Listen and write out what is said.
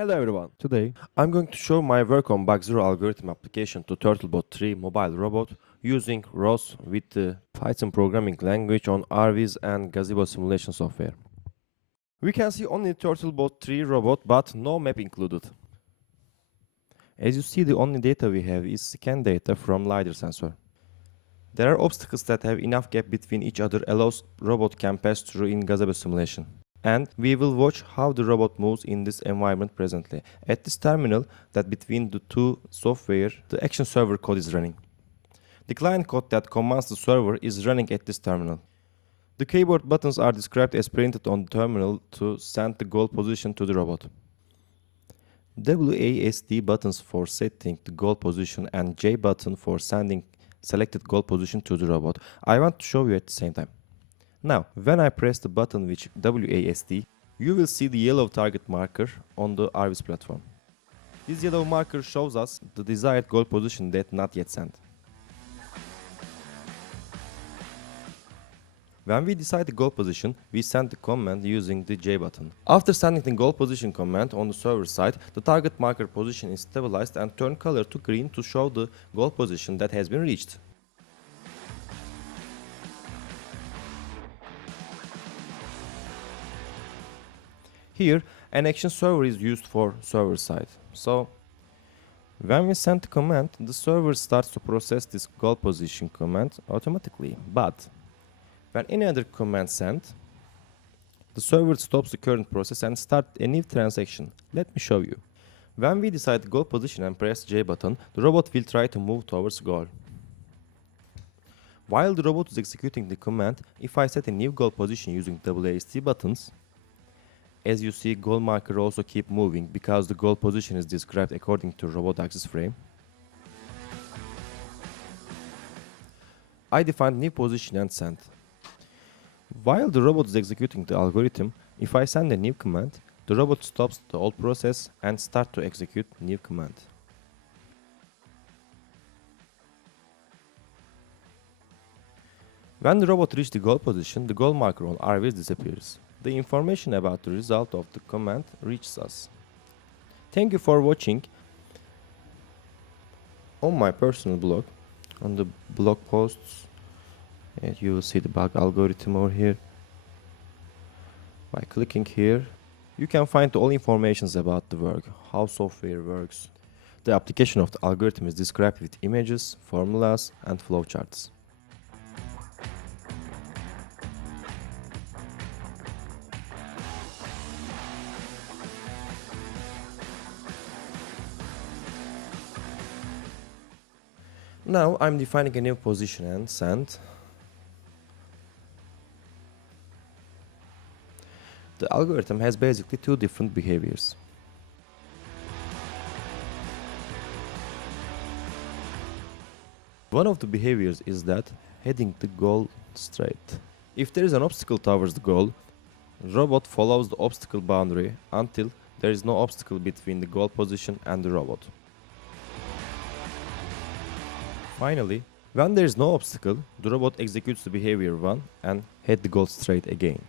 Hello everyone. Today I'm going to show my work on Bug0 algorithm application to Turtlebot 3 mobile robot using ROS with the Python programming language on RViz and Gazebo simulation software. We can see only Turtlebot 3 robot but no map included. As you see, the only data we have is scan data from LiDAR sensor. There are obstacles that have enough gap between each other allows robot can pass through in Gazebo simulation. And we will watch how the robot moves in this environment presently. At this terminal that between the two software, the action server code is running. The client code that commands the server is running at this terminal. The keyboard buttons are described as printed on the terminal to send the goal position to the robot. WASD buttons for setting the goal position and J button for sending selected goal position to the robot. I want to show you at the same time. Now, when I press the button with WASD, you will see the yellow target marker on the RViz platform. This yellow marker shows us the desired goal position that not yet sent. When we decide the goal position, we send the command using the J button. After sending the goal position command on the server side, the target marker position is stabilized and turn color to green to show the goal position that has been reached. Here, an action server is used for server side. So, when we send the command, the server starts to process this goal position command automatically. But when any other command sent, the server stops the current process and starts a new transaction. Let me show you. When we decide the goal position and press J button, the robot will try to move towards goal. While the robot is executing the command, if I set a new goal position using WASD buttons, as you see, goal marker also keep moving because the goal position is described according to robot axis frame. I defined new position and send. While the robot is executing the algorithm, if I send a new command, the robot stops the old process and start to execute new command. When the robot reaches the goal position, the goal marker on RViz disappears. The information about the result of the command reaches us. Thank you for watching. On my personal blog, on the blog posts, you will see the bug algorithm over here. By clicking here, you can find all informations about the work, how software works. The application of the algorithm is described with images, formulas, and flowcharts. Now I'm defining a new position and send. The algorithm has basically two different behaviors. One of the behaviors is that heading the goal straight. If there is an obstacle towards the goal, robot follows the obstacle boundary until there is no obstacle between the goal position and the robot. Finally, when there is no obstacle, the robot executes the behavior 1 and head the goal straight again.